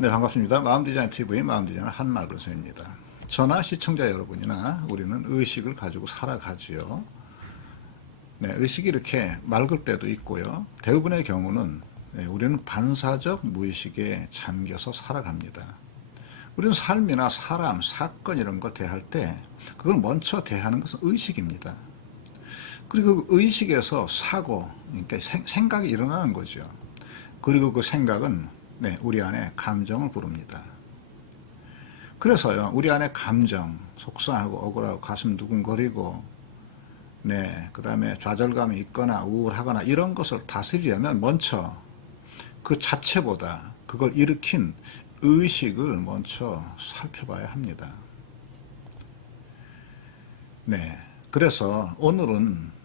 네, 반갑습니다. 마음디자인TV 마음디자인 한말근서입니다. 저나 시청자 여러분이나 우리는 의식을 가지고 살아가지요. 네, 의식이 이렇게 맑을 때도 있고요. 대부분의 경우는 우리는 반사적 무의식에 잠겨서 살아갑니다. 우리는 삶이나 사람, 사건 이런 걸 대할 때 그걸 먼저 대하는 것은 의식입니다. 그리고 그 의식에서 사고, 그러니까 생각이 일어나는 거죠. 그리고 그 생각은 우리 안에 감정을 부릅니다. 그래서요, 우리 안에 감정, 속상하고 억울하고 가슴 두근거리고, 그 다음에 좌절감이 있거나 우울하거나 이런 것을 다스리려면 먼저 그 자체보다 그걸 일으킨 의식을 먼저 살펴봐야 합니다. 그래서 오늘은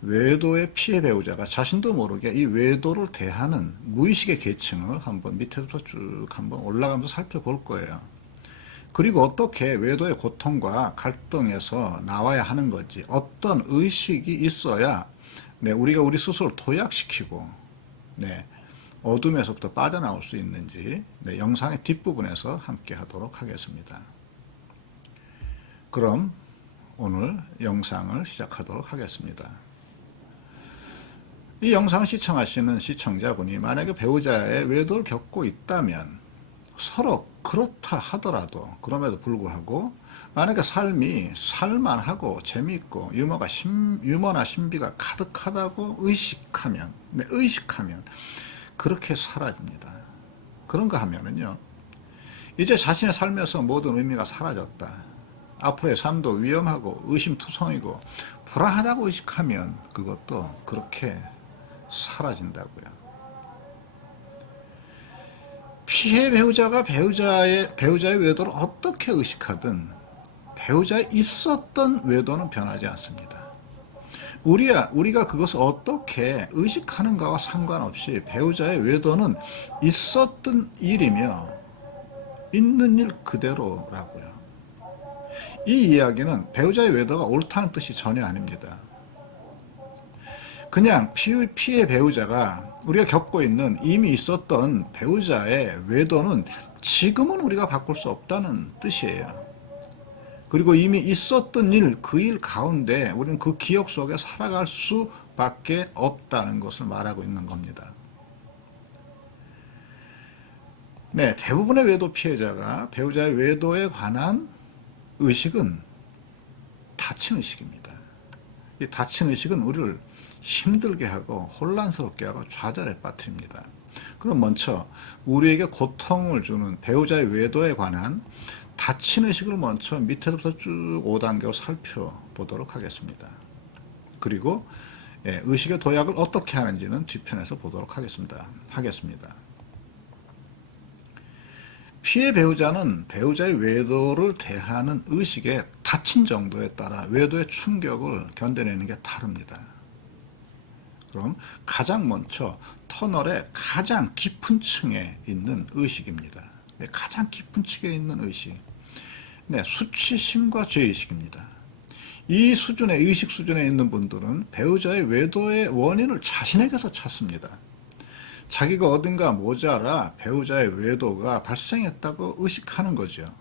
외도의 피해 배우자가 자신도 모르게 이 외도를 대하는 무의식의 계층을 한번 밑에부터 쭉 한번 올라가면서 살펴볼 거예요. 그리고 어떻게 외도의 고통과 갈등에서 나와야 하는 건지, 어떤 의식이 있어야 우리가 우리 스스로를 도약시키고 어둠에서부터 빠져나올 수 있는지 영상의 뒷부분에서 함께 하도록 하겠습니다. 그럼 오늘 영상을 시작하도록 하겠습니다. 이 영상을 시청하시는 시청자분이 만약에 배우자의 외도를 겪고 있다면 서로 그렇다 하더라도 그럼에도 불구하고 만약에 삶이 살만하고 재미있고 유머나 신비가 가득하다고 의식하면 그렇게 사라집니다. 그런가 하면은요, 이제 자신의 삶에서 모든 의미가 사라졌다. 앞으로의 삶도 위험하고 의심투성이고 불안하다고 의식하면 그것도 그렇게 사라진다고요. 피해 배우자가 배우자의 외도를 어떻게 의식하든 배우자의 있었던 외도는 변하지 않습니다. 우리가 그것을 어떻게 의식하는가와 상관없이 배우자의 외도는 있었던 일이며 있는 일 그대로라고요. 이 이야기는 배우자의 외도가 옳다는 뜻이 전혀 아닙니다. 그냥 피해 배우자가 우리가 겪고 있는 이미 있었던 배우자의 외도는 지금은 우리가 바꿀 수 없다는 뜻이에요. 그리고 이미 있었던 일, 그 일 가운데 우리는 그 기억 속에 살아갈 수밖에 없다는 것을 말하고 있는 겁니다. 대부분의 외도 피해자가 배우자의 외도에 관한 의식은 다친 의식입니다. 이 다친 의식은 우리를 힘들게 하고 혼란스럽게 하고 좌절에 빠뜨립니다. 그럼 먼저 우리에게 고통을 주는 배우자의 외도에 관한 다친 의식을 먼저 밑에부터 쭉 5단계로 살펴보도록 하겠습니다. 그리고 의식의 도약을 어떻게 하는지는 뒤편에서 보도록 하겠습니다. 피해 배우자는 배우자의 외도를 대하는 의식의 다친 정도에 따라 외도의 충격을 견뎌내는 게 다릅니다. 그럼 가장 먼저 터널의 가장 깊은 층에 있는 의식입니다. 가장 깊은 층에 있는 의식. 수치심과 죄의식입니다. 이 수준의 의식 수준에 있는 분들은 배우자의 외도의 원인을 자신에게서 찾습니다. 자기가 어딘가 모자라 배우자의 외도가 발생했다고 의식하는 거죠.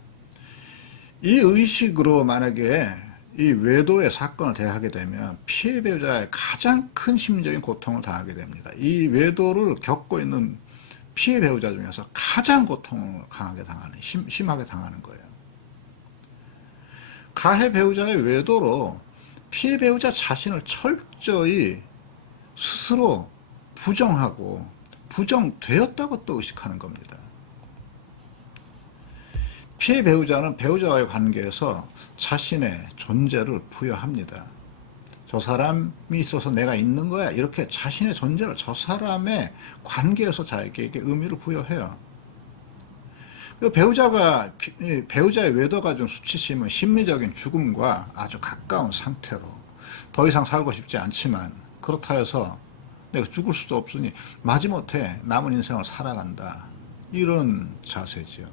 이 의식으로 만약에 이 외도의 사건을 대하게 되면 피해 배우자의 가장 큰 심리적인 고통을 당하게 됩니다. 이 외도를 겪고 있는 피해 배우자 중에서 가장 고통을 심하게 당하는 거예요. 가해 배우자의 외도로 피해 배우자 자신을 철저히 스스로 부정하고 부정되었다고 또 의식하는 겁니다. 피해 배우자는 배우자와의 관계에서 자신의 존재를 부여합니다. 저 사람이 있어서 내가 있는 거야. 이렇게 자신의 존재를 저 사람의 관계에서 자기에게 의미를 부여해요. 배우자의 외도가 준 수치심은 심리적인 죽음과 아주 가까운 상태로 더 이상 살고 싶지 않지만 그렇다 해서 내가 죽을 수도 없으니 마지못해 남은 인생을 살아간다. 이런 자세죠.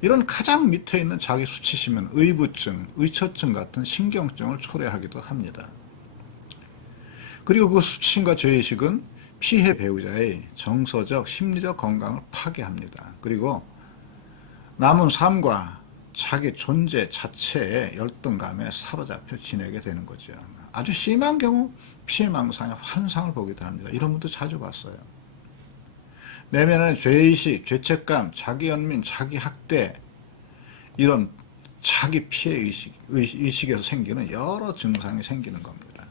이런 가장 밑에 있는 자기 수치심은 의부증, 의처증 같은 신경증을 초래하기도 합니다. 그리고 그 수치심과 죄의식은 피해 배우자의 정서적, 심리적 건강을 파괴합니다. 그리고 남은 삶과 자기 존재 자체의 열등감에 사로잡혀 지내게 되는 거죠. 아주 심한 경우 피해망상의 환상을 보기도 합니다. 이런 분도 자주 봤어요. 내면의 죄의식, 죄책감, 자기연민, 자기학대, 이런 자기 피해 의식에서 생기는 여러 증상이 생기는 겁니다.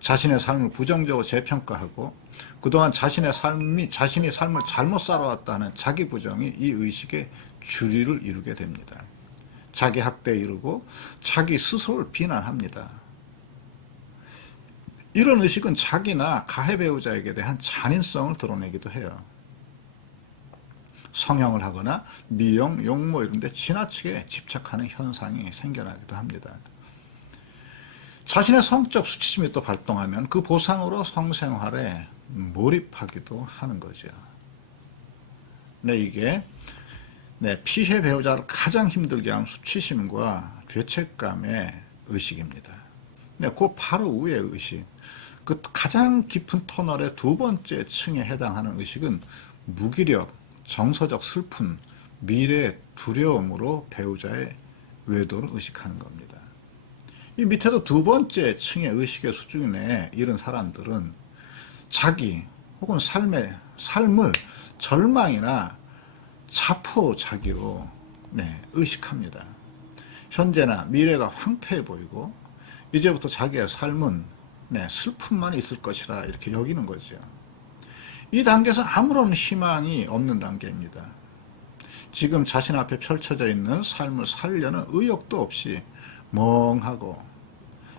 자신의 삶을 부정적으로 재평가하고 그동안 자신이 삶을 잘못 살아왔다는 자기 부정이 이 의식의 주리를 이루게 됩니다. 자기 학대에 이르고 자기 스스로를 비난합니다. 이런 의식은 자기나 가해 배우자에게 대한 잔인성을 드러내기도 해요. 성형을 하거나 미용, 용모 이런 데 지나치게 집착하는 현상이 생겨나기도 합니다. 자신의 성적 수치심이 또 발동하면 그 보상으로 성생활에 몰입하기도 하는 거죠. 네, 이게 피해 배우자를 가장 힘들게 하는 수치심과 죄책감의 의식입니다. 그 바로 위의 의식, 그 가장 깊은 터널의 두 번째 층에 해당하는 의식은 무기력, 정서적 슬픔, 미래의 두려움으로 배우자의 외도를 의식하는 겁니다. 이 밑에도 두 번째 층의 의식의 수준에 이른 사람들은 자기 혹은 삶을 절망이나 자포자기로 의식합니다. 현재나 미래가 황폐해 보이고 이제부터 자기의 삶은 슬픔만 있을 것이라 이렇게 여기는 거죠. 이 단계에서 아무런 희망이 없는 단계입니다. 지금 자신 앞에 펼쳐져 있는 삶을 살려는 의욕도 없이 멍하고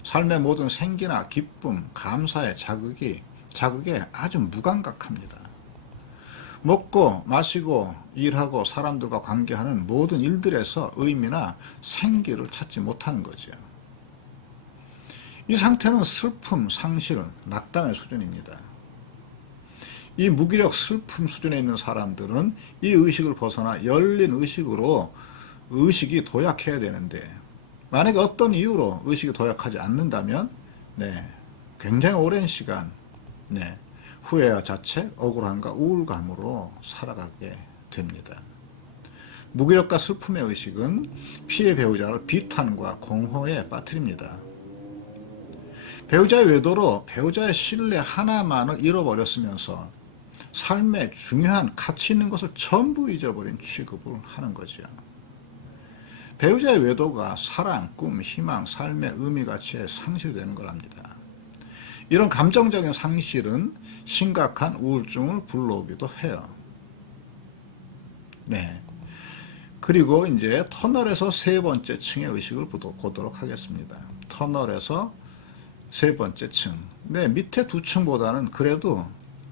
삶의 모든 생기나 기쁨, 감사의 자극에 아주 무감각합니다. 먹고 마시고 일하고 사람들과 관계하는 모든 일들에서 의미나 생기를 찾지 못하는 거죠. 이 상태는 슬픔, 상실, 낙담의 수준입니다. 이 무기력 슬픔 수준에 있는 사람들은 이 의식을 벗어나 열린 의식이 도약해야 되는데 만약에 어떤 이유로 의식이 도약하지 않는다면 굉장히 오랜 시간 후회와 자책, 억울함과 우울감으로 살아가게 됩니다. 무기력과 슬픔의 의식은 피해 배우자를 비탄과 공허에 빠뜨립니다. 배우자의 외도로 배우자의 신뢰 하나만을 잃어버렸으면서 삶에 중요한 가치 있는 것을 전부 잊어버린 취급을 하는 거죠. 배우자의 외도가 사랑, 꿈, 희망, 삶의 의미 가치에 상실되는 거랍니다. 이런 감정적인 상실은 심각한 우울증을 불러오기도 해요. 그리고 이제 터널에서 세 번째 층의 의식을 보도록 하겠습니다. 터널에서 세 번째 층. 밑에 두 층보다는 그래도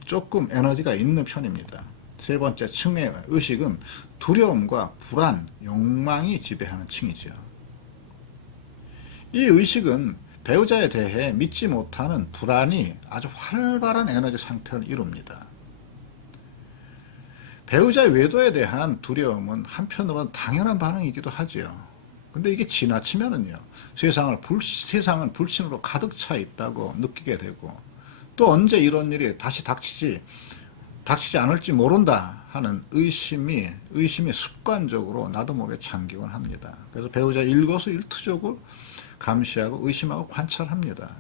조금 에너지가 있는 편입니다. 세 번째 층의 의식은 두려움과 불안, 욕망이 지배하는 층이죠. 이 의식은 배우자에 대해 믿지 못하는 불안이 아주 활발한 에너지 상태를 이룹니다. 배우자의 외도에 대한 두려움은 한편으로는 당연한 반응이기도 하죠. 근데 이게 지나치면은요, 세상은 불신으로 가득 차 있다고 느끼게 되고, 또 언제 이런 일이 다시 닥치지 않을지 모른다 하는 의심이 습관적으로 나도 모르게 잠기곤 합니다. 그래서 배우자 일거수일투족을 감시하고 의심하고 관찰합니다.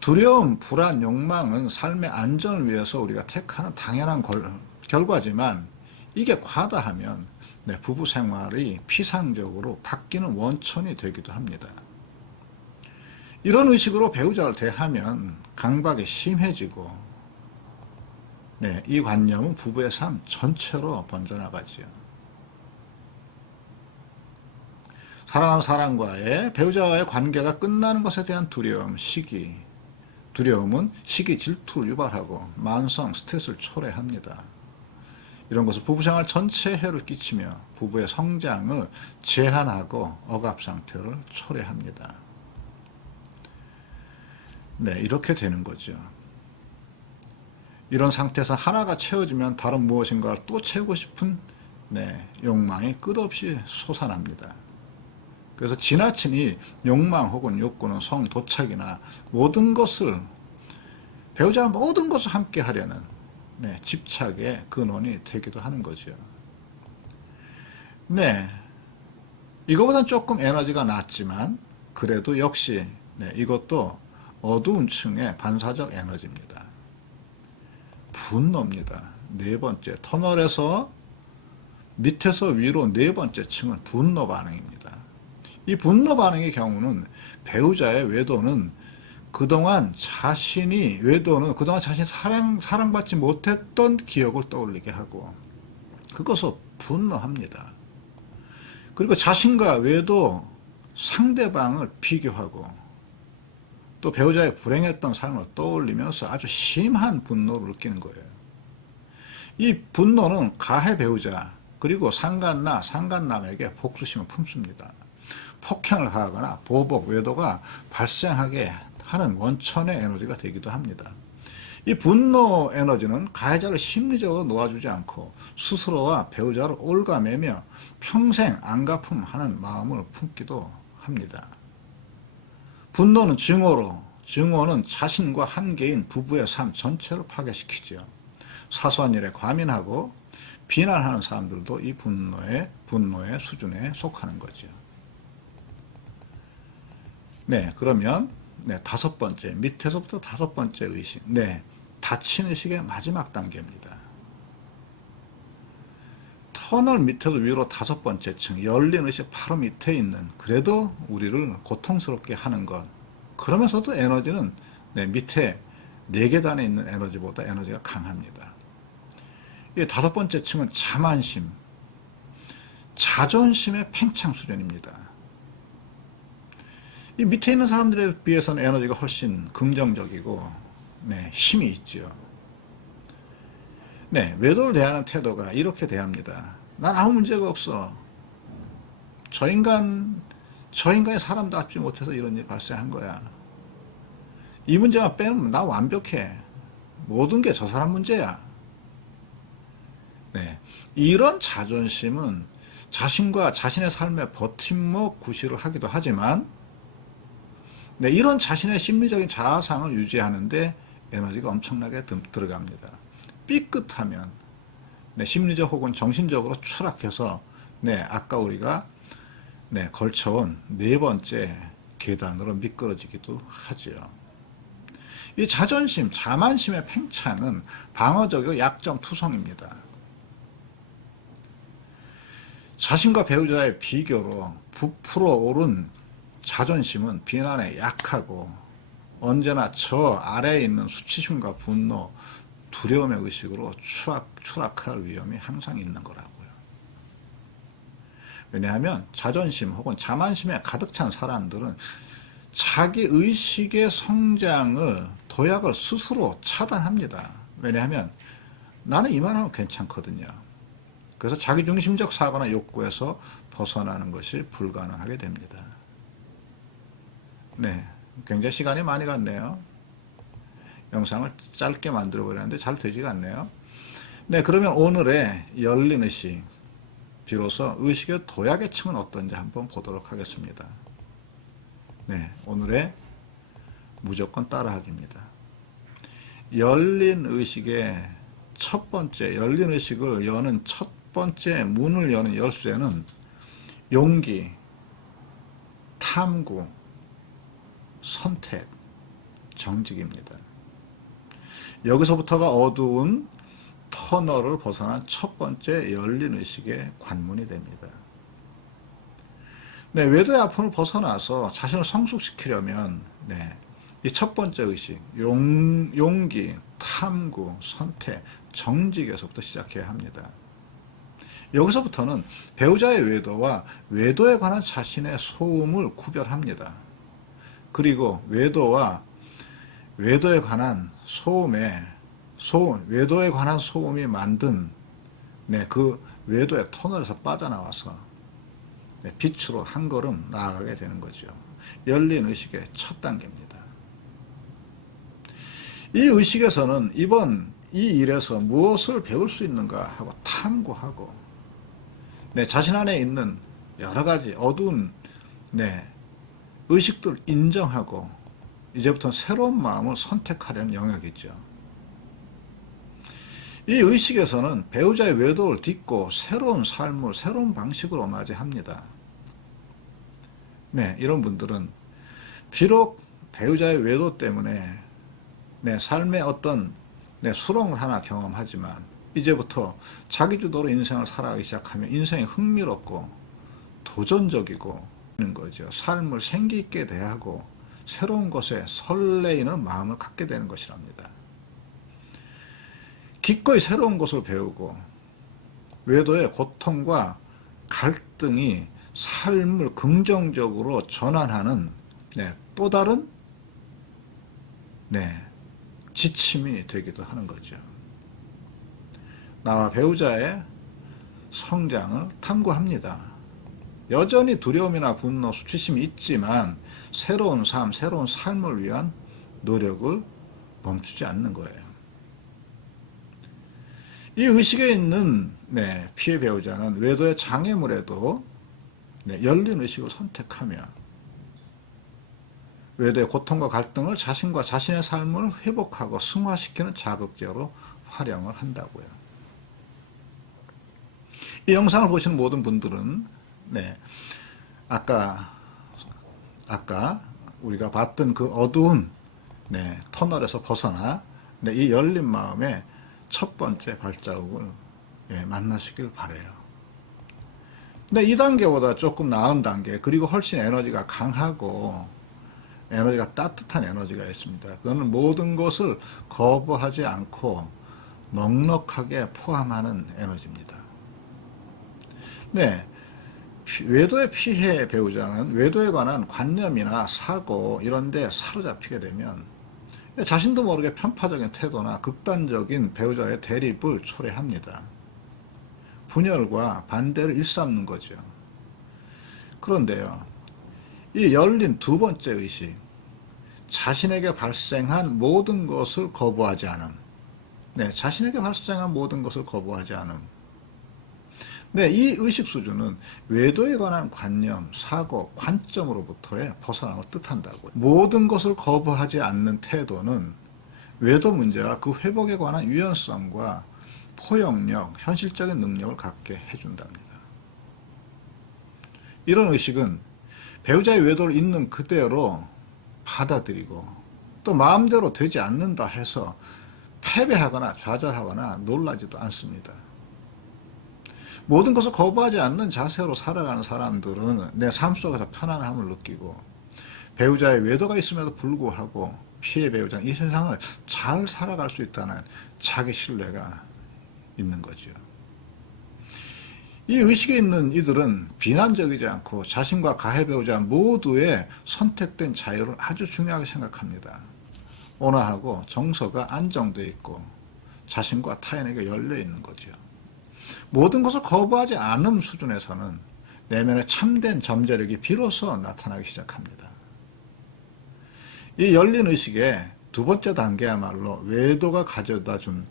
두려움, 불안, 욕망은 삶의 안전을 위해서 우리가 택하는 당연한 결과지만 이게 과다하면 부부 생활이 피상적으로 바뀌는 원천이 되기도 합니다. 이런 의식으로 배우자를 대하면 강박이 심해지고 이 관념은 부부의 삶 전체로 번져나가죠. 사랑하는 사람과의 배우자와의 관계가 끝나는 것에 대한 두려움은 시기 질투를 유발하고 만성 스트레스를 초래합니다. 이런 것은 부부생활 전체에 해를 끼치며 부부의 성장을 제한하고 억압 상태를 초래합니다. 이렇게 되는 거죠. 이런 상태에서 하나가 채워지면 다른 무엇인가를 또 채우고 싶은 욕망이 끝없이 솟아납니다. 그래서 지나친 이 욕망 혹은 욕구는 성도착이나 모든 것을 배우자가 모든 것을 함께 하려는 네, 집착의 근원이 되기도 하는 거죠. 네, 이거보단 조금 에너지가 낮지만 그래도 역시 네, 이것도 어두운 층의 반사적 에너지입니다. 분노입니다. 네 번째, 터널에서 밑에서 위로 네 번째 층은 분노 반응입니다. 이 분노 반응의 경우는 배우자의 외도는 그동안 자신이 사랑받지 못했던 기억을 떠올리게 하고 그것을 분노합니다. 그리고 자신과 외도 상대방을 비교하고 또 배우자의 불행했던 삶을 떠올리면서 아주 심한 분노를 느끼는 거예요. 이 분노는 가해 배우자 그리고 상간나 상간남에게 복수심을 품습니다. 폭행을 하거나 보복, 외도가 발생하게 하는 원천의 에너지가 되기도 합니다. 이 분노 에너지는 가해자를 심리적으로 놓아주지 않고 스스로와 배우자를 올가매며 평생 안갚음하는 마음을 품기도 합니다. 분노는 증오는 자신과 한 개인 부부의 삶 전체를 파괴시키죠. 사소한 일에 과민하고 비난하는 사람들도 이 분노의 수준에 속하는 거죠. 네, 그러면 다섯 번째, 밑에서부터 다섯 번째 의식. 네, 닫힌 의식의 마지막 단계입니다. 터널 밑에서 위로 다섯 번째 층, 열린 의식 바로 밑에 있는, 그래도 우리를 고통스럽게 하는 것. 그러면서도 에너지는 밑에 네 계단에 있는 에너지보다 에너지가 강합니다. 이 다섯 번째 층은 자만심, 자존심의 팽창 수준입니다. 이 밑에 있는 사람들에 비해서는 에너지가 훨씬 긍정적이고 힘이 있죠. 외도를 대하는 태도가 이렇게 대합니다. 난 아무 문제가 없어. 저 인간이 사람답지 못해서 이런 일이 발생한 거야. 이 문제만 빼면 나 완벽해. 모든 게 저 사람 문제야. 이런 자존심은 자신과 자신의 삶의 버팀목 구실을 하기도 하지만 이런 자신의 심리적인 자아상을 유지하는데 에너지가 엄청나게 들어갑니다. 삐끗하면 심리적 혹은 정신적으로 추락해서 아까 우리가 걸쳐온 네 번째 계단으로 미끄러지기도 하죠. 이 자존심, 자만심의 팽창은 방어적이고 약점 투성입니다. 자신과 배우자의 비교로 부풀어 오른 자존심은 비난에 약하고 언제나 저 아래에 있는 수치심과 분노, 두려움의 의식으로 추락할 위험이 항상 있는 거라고요. 왜냐하면 자존심 혹은 자만심에 가득 찬 사람들은 자기 의식의 성장을, 도약을 스스로 차단합니다. 왜냐하면 나는 이만하면 괜찮거든요. 그래서 자기중심적 사고나 욕구에서 벗어나는 것이 불가능하게 됩니다. 굉장히 시간이 많이 갔네요. 영상을 짧게 만들어 버렸는데 잘 되지가 않네요. 그러면 오늘의 열린 의식, 비로소 의식의 도약의 층은 어떤지 한번 보도록 하겠습니다. 오늘의 무조건 따라하기입니다. 열린 의식의 첫 번째, 열린 의식을 여는 첫 번째 문을 여는 열쇠는 용기, 탐구, 선택, 정직입니다. 여기서부터가 어두운 터널을 벗어난 첫 번째 열린 의식의 관문이 됩니다. 외도의 아픔을 벗어나서 자신을 성숙시키려면 이 첫 번째 의식, 용기, 탐구, 선택, 정직에서부터 시작해야 합니다. 여기서부터는 배우자의 외도와 외도에 관한 자신의 소음을 구별합니다. 그리고 외도에 관한 외도에 관한 소음이 만든 그 외도의 터널에서 빠져나와서 빛으로 한 걸음 나아가게 되는 거죠. 열린 의식의 첫 단계입니다. 이 의식에서는 이번 이 일에서 무엇을 배울 수 있는가 하고 탐구하고 자신 안에 있는 여러 가지 어두운 의식들 인정하고 이제부터는 새로운 마음을 선택하려는 영역이죠. 이 의식에서는 배우자의 외도를 딛고 새로운 삶을 새로운 방식으로 맞이합니다. 네, 이런 분들은 비록 배우자의 외도 때문에 내 삶의 어떤 수렁을 하나 경험하지만 이제부터 자기주도로 인생을 살아가기 시작하면 인생이 흥미롭고 도전적이고 하는 거죠. 삶을 생기 있게 대하고 새로운 것에 설레이는 마음을 갖게 되는 것이랍니다. 기꺼이 새로운 것을 배우고 외도의 고통과 갈등이 삶을 긍정적으로 전환하는 또 다른 지침이 되기도 하는 거죠. 나와 배우자의 성장을 탐구합니다. 여전히 두려움이나 분노, 수치심이 있지만 새로운 삶, 새로운 삶을 위한 노력을 멈추지 않는 거예요. 이 의식에 있는 피해 배우자는 외도의 장애물에도 열린 의식을 선택하며 외도의 고통과 갈등을 자신과 자신의 삶을 회복하고 승화시키는 자극제로 활용을 한다고요. 이 영상을 보시는 모든 분들은 아까 우리가 봤던 그 어두운 터널에서 벗어나 이 열린 마음의 첫 번째 발자국을 만나시길 바라요. 근데 이 단계보다 조금 나은 단계, 그리고 훨씬 에너지가 강하고 에너지가 따뜻한 에너지가 있습니다. 그거는 모든 것을 거부하지 않고 넉넉하게 포함하는 에너지입니다. 외도의 피해 배우자는 외도에 관한 관념이나 사고 이런 데 사로잡히게 되면 자신도 모르게 편파적인 태도나 극단적인 배우자의 대립을 초래합니다. 분열과 반대를 일삼는 거죠. 그런데요, 이 열린 두 번째 의식, 자신에게 발생한 모든 것을 거부하지 않음. 자신에게 발생한 모든 것을 거부하지 않음. 이 의식 수준은 외도에 관한 관념, 사고, 관점으로부터의 벗어남을 뜻한다고. 모든 것을 거부하지 않는 태도는 외도 문제와 그 회복에 관한 유연성과 포용력, 현실적인 능력을 갖게 해준답니다. 이런 의식은 배우자의 외도를 있는 그대로 받아들이고 또 마음대로 되지 않는다 해서 패배하거나 좌절하거나 놀라지도 않습니다. 모든 것을 거부하지 않는 자세로 살아가는 사람들은 내 삶 속에서 편안함을 느끼고 배우자의 외도가 있음에도 불구하고 피해 배우자는 이 세상을 잘 살아갈 수 있다는 자기 신뢰가 있는 거죠. 이 의식에 있는 이들은 비난적이지 않고 자신과 가해 배우자 모두의 선택된 자유를 아주 중요하게 생각합니다. 온화하고 정서가 안정되어 있고 자신과 타인에게 열려 있는 거죠. 모든 것을 거부하지 않음 수준에서는 내면의 참된 잠재력이 비로소 나타나기 시작합니다. 이 열린 의식의 두 번째 단계야말로 외도가 가져다 준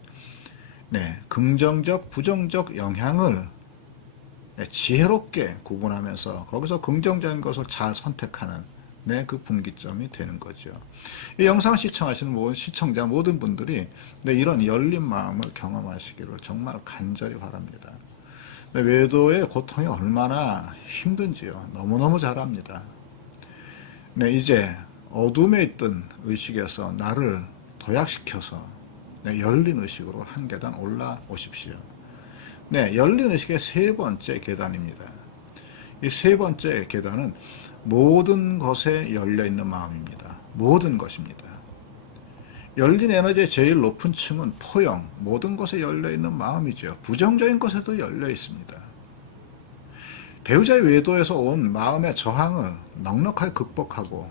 긍정적, 부정적 영향을 지혜롭게 구분하면서 거기서 긍정적인 것을 잘 선택하는 그 분기점이 되는 거죠. 이 영상을 시청하시는 모든 시청자 모든 분들이 이런 열린 마음을 경험하시기를 정말 간절히 바랍니다. 외도의 고통이 얼마나 힘든지요. 너무너무 잘 압니다. 이제 어둠에 있던 의식에서 나를 도약시켜서 열린 의식으로 한 계단 올라오십시오. 열린 의식의 세 번째 계단입니다. 이 세 번째 계단은 모든 것에 열려있는 마음입니다. 모든 것입니다. 열린 에너지의 제일 높은 층은 포용, 모든 것에 열려있는 마음이죠. 부정적인 것에도 열려 있습니다. 배우자의 외도에서 온 마음의 저항을 넉넉하게 극복하고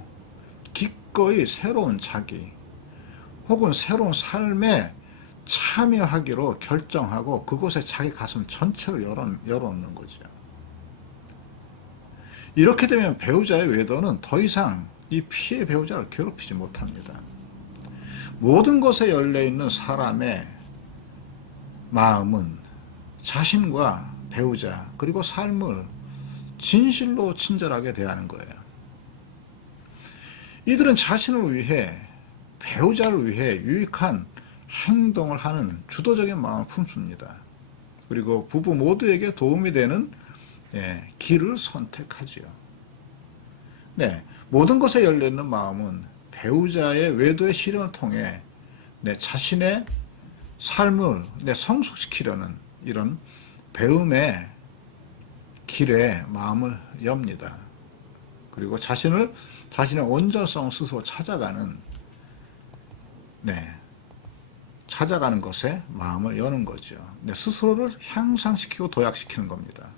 기꺼이 새로운 자기 혹은 새로운 삶에 참여하기로 결정하고 그곳에 자기 가슴 전체를 열어놓는 거죠. 이렇게 되면 배우자의 외도는 더 이상 이 피해 배우자를 괴롭히지 못합니다. 모든 것에 열려있는 사람의 마음은 자신과 배우자 그리고 삶을 진실로 친절하게 대하는 거예요. 이들은 자신을 위해, 배우자를 위해 유익한 행동을 하는 주도적인 마음을 품습니다. 그리고 부부 모두에게 도움이 되는 길을 선택하지요. 네, 모든 것에 열려있는 마음은 배우자의 외도의 실현을 통해 자신의 삶을 성숙시키려는 이런 배움의 길에 마음을 엽니다. 그리고 자신의 온전성을 스스로 찾아가는 것에 마음을 여는 거죠. 스스로를 향상시키고 도약시키는 겁니다.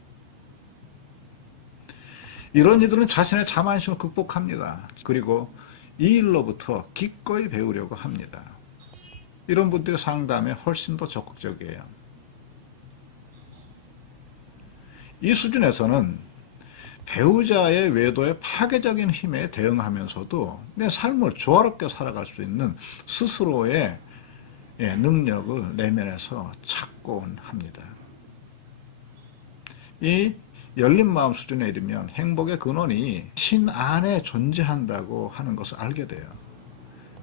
이런 이들은 자신의 자만심을 극복합니다. 그리고 이 일로부터 기꺼이 배우려고 합니다. 이런 분들의 상담에 훨씬 더 적극적이에요. 이 수준에서는 배우자의 외도의 파괴적인 힘에 대응하면서도 내 삶을 조화롭게 살아갈 수 있는 스스로의 능력을 내면에서 찾곤 합니다. 이 열린 마음 수준에 이르면 행복의 근원이 신 안에 존재한다고 하는 것을 알게 돼요.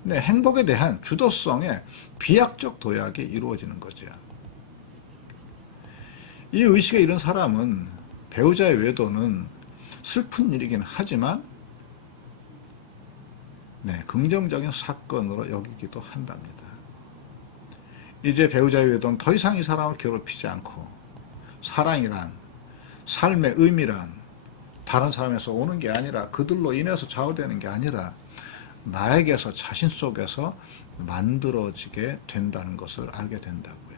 근데 행복에 대한 주도성의 비약적 도약이 이루어지는 거죠. 이 의식에 이른 사람은 배우자의 외도는 슬픈 일이긴 하지만 긍정적인 사건으로 여기기도 한답니다. 이제 배우자의 외도는 더 이상 이 사람을 괴롭히지 않고 사랑이란, 삶의 의미란 다른 사람에서 오는 게 아니라, 그들로 인해서 좌우되는 게 아니라 나에게서, 자신 속에서 만들어지게 된다는 것을 알게 된다고요.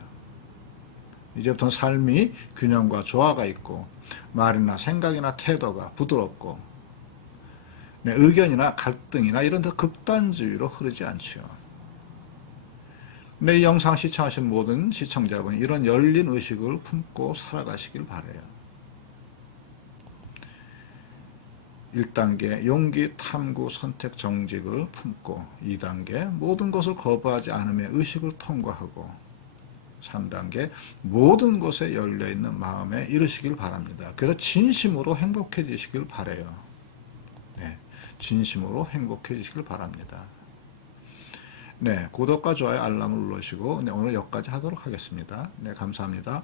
이제부터는 삶이 균형과 조화가 있고 말이나 생각이나 태도가 부드럽고 의견이나 갈등이나 이런 데 극단주의로 흐르지 않죠. 이 영상 시청하신 모든 시청자분이 이런 열린 의식을 품고 살아가시길 바라요. 1단계 용기, 탐구, 선택, 정직을 품고 2단계 모든 것을 거부하지 않음의 의식을 통과하고 3단계 모든 것에 열려있는 마음에 이르시길 바랍니다. 그래서 진심으로 행복해지시길 바라요. 진심으로 행복해지시길 바랍니다. 구독과 좋아요, 알람을 눌러주시고 오늘 여기까지 하도록 하겠습니다. 감사합니다.